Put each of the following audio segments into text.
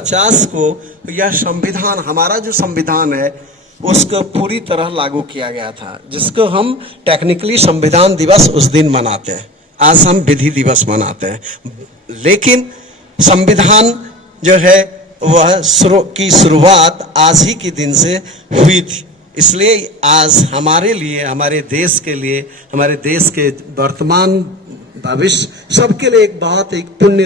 1950 को यह संविधान, हमारा जो संविधान है उसको पूरी तरह लागू किया गया था, जिसको हम टेक्निकली संविधान दिवस उस दिन मनाते हैं। आज हम विधि दिवस मनाते हैं, लेकिन संविधान जो है वह की शुरुआत आज ही के दिन से हुई थी। इसलिए आज हमारे लिए, हमारे देश के लिए, हमारे देश के वर्तमान भविष्य सबके लिए एक बहुत एक पुण्य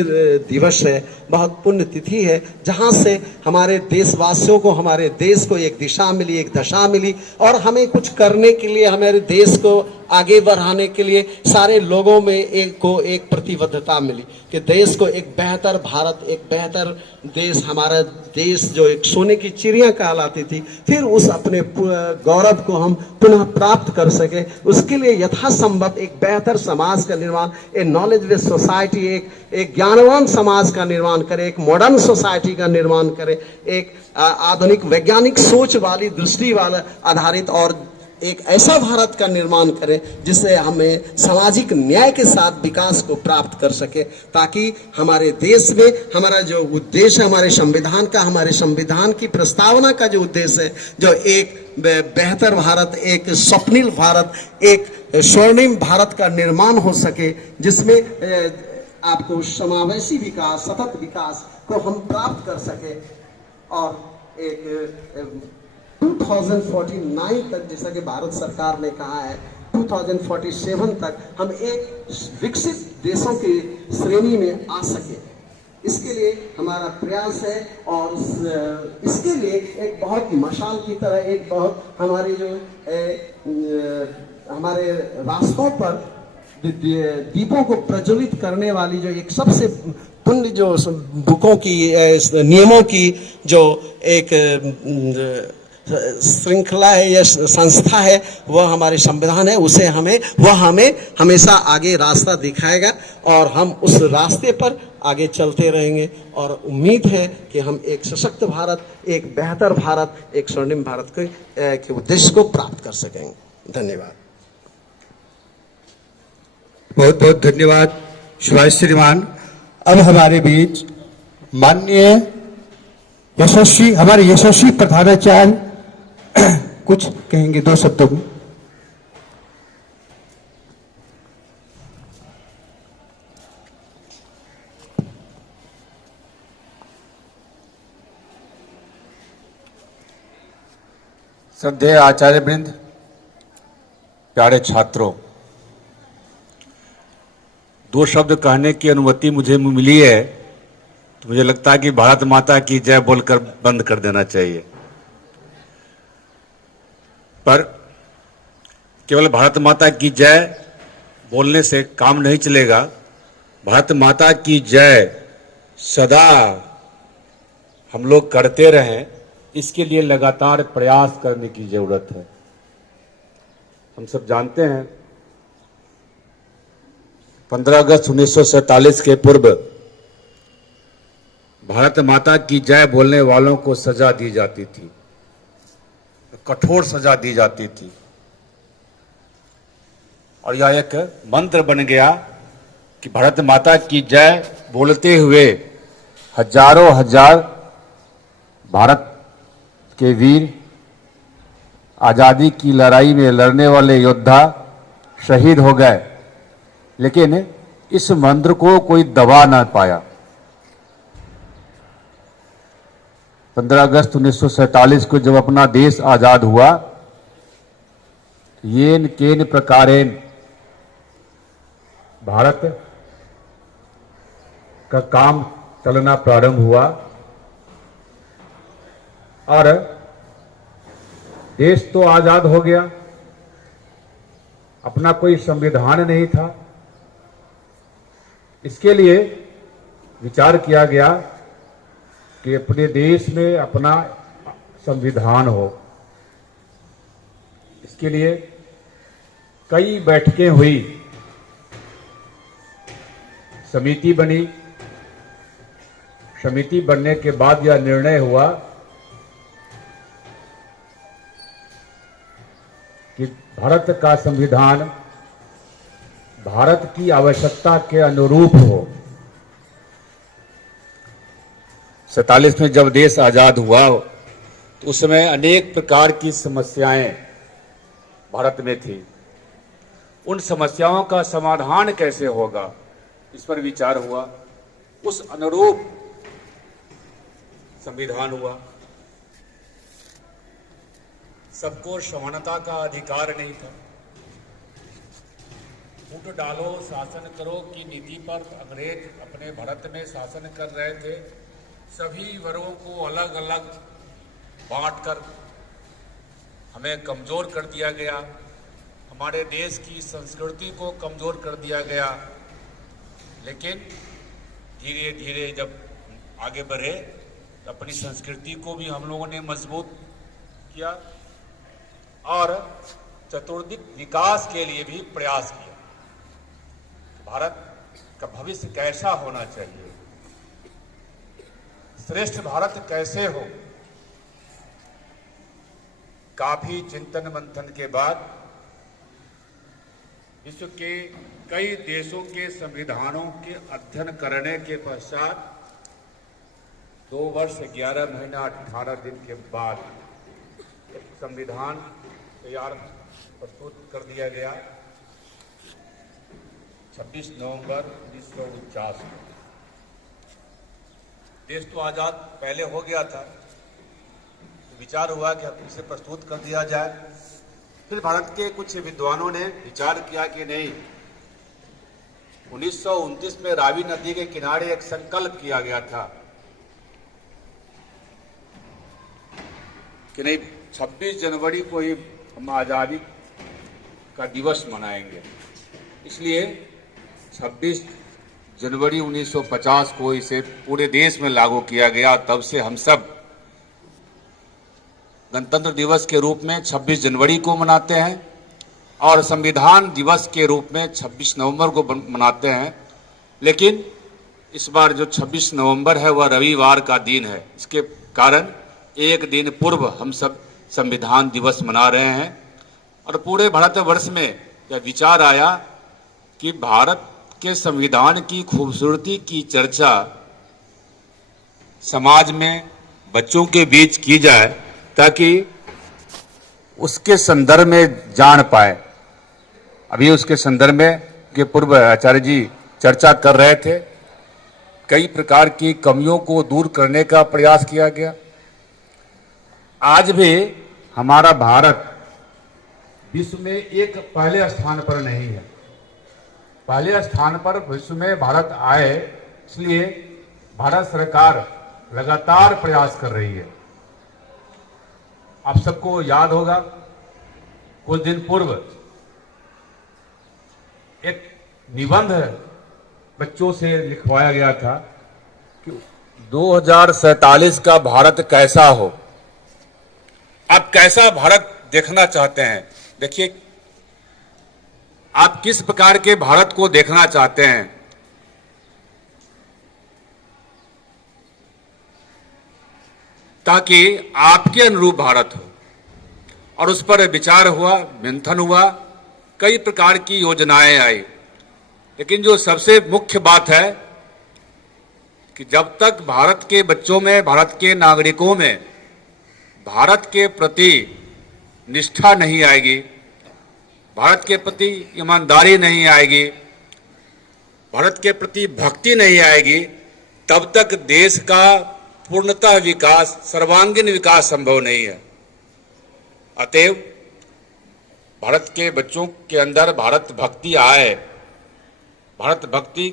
दिवस है, बहुत पुण्य तिथि है, जहाँ से हमारे देशवासियों को, हमारे देश को एक दिशा मिली, एक दशा मिली, और हमें कुछ करने के लिए, हमारे देश को आगे बढ़ाने के लिए सारे लोगों में एक प्रतिबद्धता मिली कि देश को एक बेहतर भारत, एक बेहतर देश, हमारा देश जो एक सोने की चिड़िया कहलाती थी, फिर उस अपने गौरव को हम पुनः प्राप्त कर सके। उसके लिए यथासंभव एक बेहतर समाज का निर्माण, एक नॉलेज बेस्ड सोसाइटी, एक ज्ञानवान समाज का निर्माण करे, एक मॉडर्न सोसाइटी का निर्माण करे, एक आधुनिक वैज्ञानिक सोच वाली, दृष्टि वाला आधारित, और एक ऐसा भारत का निर्माण करें जिससे हमें सामाजिक न्याय के साथ विकास को प्राप्त कर सके, ताकि हमारे देश में हमारा जो उद्देश्य, हमारे संविधान का, हमारे संविधान की प्रस्तावना का जो उद्देश्य है, जो एक बेहतर भारत, एक स्वप्निल भारत, एक स्वर्णिम भारत का निर्माण हो सके, जिसमें आपको समावेशी विकास, सतत विकास को हम प्राप्त कर सके, और एक 2049 तक, जैसा कि भारत सरकार ने कहा है, 2047 तक हम एक विकसित देशों की श्रेणी में आ सके, इसके लिए हमारा प्रयास है। और इसके लिए एक बहुत मशाल की तरह, एक बहुत हमारे जो हमारे रास्तों पर दीपों को प्रज्वलित करने वाली जो एक सबसे पुण्य जो बुकों की, नियमों की जो एक श्रृंखला है या संस्था है, वह हमारे संविधान है। उसे वह हमें हमेशा आगे रास्ता दिखाएगा, और हम उस रास्ते पर आगे चलते रहेंगे, और उम्मीद है कि हम एक सशक्त भारत, एक बेहतर भारत, एक स्वर्णिम भारत के उद्देश्य को प्राप्त कर सकेंगे। धन्यवाद। बहुत बहुत धन्यवाद सुभाष श्रीमान। अब हमारे बीच माननीय हमारे यशस्वी प्रधानाचार्य कुछ कहेंगे 2 शब्दों में। श्रद्धेय आचार्य वृंद, प्यारे छात्रों, 2 शब्द कहने की अनुमति मुझे मिली है, तो मुझे लगता है कि भारत माता की जय बोलकर बंद कर देना चाहिए। पर केवल भारत माता की जय बोलने से काम नहीं चलेगा। भारत माता की जय सदा हम लोग करते रहें, इसके लिए लगातार प्रयास करने की जरूरत है। हम सब जानते हैं 15 अगस्त 1947 के पूर्व भारत माता की जय बोलने वालों को सजा दी जाती थी, कठोर सजा दी जाती थी, और यह एक मंत्र बन गया कि भारत माता की जय बोलते हुए हजारों हजार भारत के वीर, आजादी की लड़ाई में लड़ने वाले योद्धा शहीद हो गए, लेकिन इस मंत्र को कोई दबा ना पाया। 15 अगस्त 1947 को जब अपना देश आजाद हुआ, येन केन प्रकारेण भारत का काम चलना प्रारंभ हुआ, और देश तो आजाद हो गया, अपना कोई संविधान नहीं था। इसके लिए विचार किया गया कि अपने देश में अपना संविधान हो। इसके लिए कई बैठकें हुई, समिति बनी। समिति बनने के बाद यह निर्णय हुआ कि भारत का संविधान भारत की आवश्यकता के अनुरूप हो। 47 में जब देश आजाद हुआ तो उस समय अनेक प्रकार की समस्याएं भारत में थी। उन समस्याओं का समाधान कैसे होगा, इस पर विचार हुआ। उस अनुरूप संविधान हुआ। सबको समानता का अधिकार नहीं था। फूट डालो शासन करो की नीति पर अंग्रेज अपने भारत में शासन कर रहे थे। सभी वर्गों को अलग अलग बांटकर हमें कमजोर कर दिया गया। हमारे देश की संस्कृति को कमजोर कर दिया गया। लेकिन धीरे धीरे जब आगे बढ़े तो अपनी संस्कृति को भी हम लोगों ने मजबूत किया और चतुर्दिक विकास के लिए भी प्रयास किया। भारत का भविष्य कैसा होना चाहिए, श्रेष्ठ भारत कैसे हो। काफी चिंतन मंथन के बाद विश्व के कई देशों के संविधानों के अध्ययन करने के पश्चात 2 वर्ष 11 महीना 18 दिन के बाद एक संविधान तैयार प्रस्तुत कर दिया गया 26 नवंबर 1949 में। देश तो आजाद पहले हो गया था, तो विचार हुआ कि अब इसे प्रस्तुत कर दिया जाए। फिर भारत के कुछ विद्वानों ने विचार किया कि नहीं, 1929 में रावी नदी के किनारे एक संकल्प किया गया था कि नहीं 26 जनवरी को ही हम आज़ादी का दिवस मनाएंगे। इसलिए 26 जनवरी 1950 को इसे पूरे देश में लागू किया गया। तब से हम सब गणतंत्र दिवस के रूप में 26 जनवरी को मनाते हैं और संविधान दिवस के रूप में 26 नवंबर को मनाते हैं। लेकिन इस बार जो 26 नवंबर है वह रविवार का दिन है। इसके कारण एक दिन पूर्व हम सब संविधान दिवस मना रहे हैं और पूरे भारतवर्ष में यह विचार आया कि भारत के संविधान की खूबसूरती की चर्चा समाज में बच्चों के बीच की जाए ताकि उसके संदर्भ में जान पाए। अभी उसके संदर्भ में के पूर्व आचार्य जी चर्चा कर रहे थे। कई प्रकार की कमियों को दूर करने का प्रयास किया गया। आज भी हमारा भारत विश्व में एक पहले स्थान पर नहीं है। पहले स्थान पर विश्व में भारत आए, इसलिए भारत सरकार लगातार प्रयास कर रही है। आप सबको याद होगा कुछ दिन पूर्व एक निबंध बच्चों से लिखवाया गया था कि 2047 का भारत कैसा हो। आप कैसा भारत देखना चाहते हैं? देखिए, आप किस प्रकार के भारत को देखना चाहते हैं? ताकि आपके अनुरूप भारत हो। और उस पर विचार हुआ, मंथन हुआ, कई प्रकार की योजनाएं आई। लेकिन जो सबसे मुख्य बात है कि जब तक भारत के बच्चों में, भारत के नागरिकों में भारत के प्रति निष्ठा नहीं आएगी, भारत के प्रति ईमानदारी नहीं आएगी, भारत के प्रति भक्ति नहीं आएगी, तब तक देश का पूर्णतः विकास, सर्वांगीण विकास संभव नहीं है। अतएव भारत के बच्चों के अंदर भारत भक्ति आए, भारत भक्ति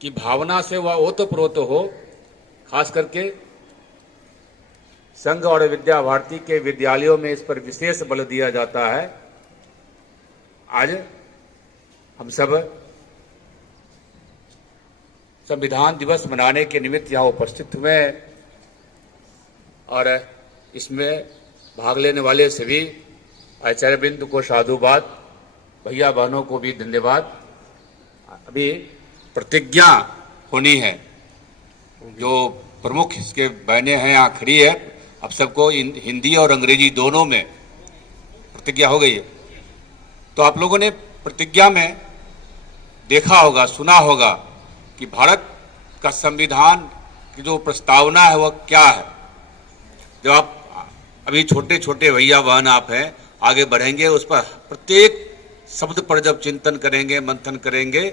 की भावना से वह ओतप्रोत हो। खास करके संघ और विद्या भारती के विद्यालयों में इस पर विशेष बल दिया जाता है। आज हम सब संविधान दिवस मनाने के निमित्त यहाँ उपस्थित हुए हैं और इसमें भाग लेने वाले सभी आचार्यवृंद को साधुवाद, भैया बहनों को भी धन्यवाद। अभी प्रतिज्ञा होनी है। जो प्रमुख इसके बहनें हैं यहाँ खड़ी है, अब सबको हिंदी और अंग्रेजी दोनों में प्रतिज्ञा हो गई है। तो आप लोगों ने प्रतिज्ञा में देखा होगा, सुना होगा कि भारत का संविधान कि जो प्रस्तावना है वह क्या है। जब आप अभी छोटे छोटे भैया बहन आप हैं, आगे बढ़ेंगे, उस पर प्रत्येक शब्द पर जब चिंतन करेंगे, मंथन करेंगे,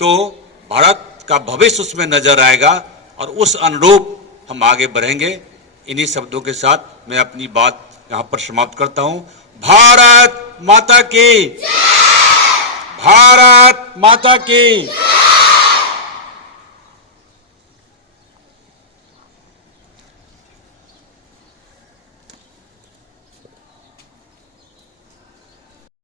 तो भारत का भविष्य उसमें नजर आएगा और उस अनुरूप हम आगे बढ़ेंगे। इन्हीं शब्दों के साथ मैं अपनी बात यहां पर समाप्त करता हूं। भारत माता की, भारत माता की।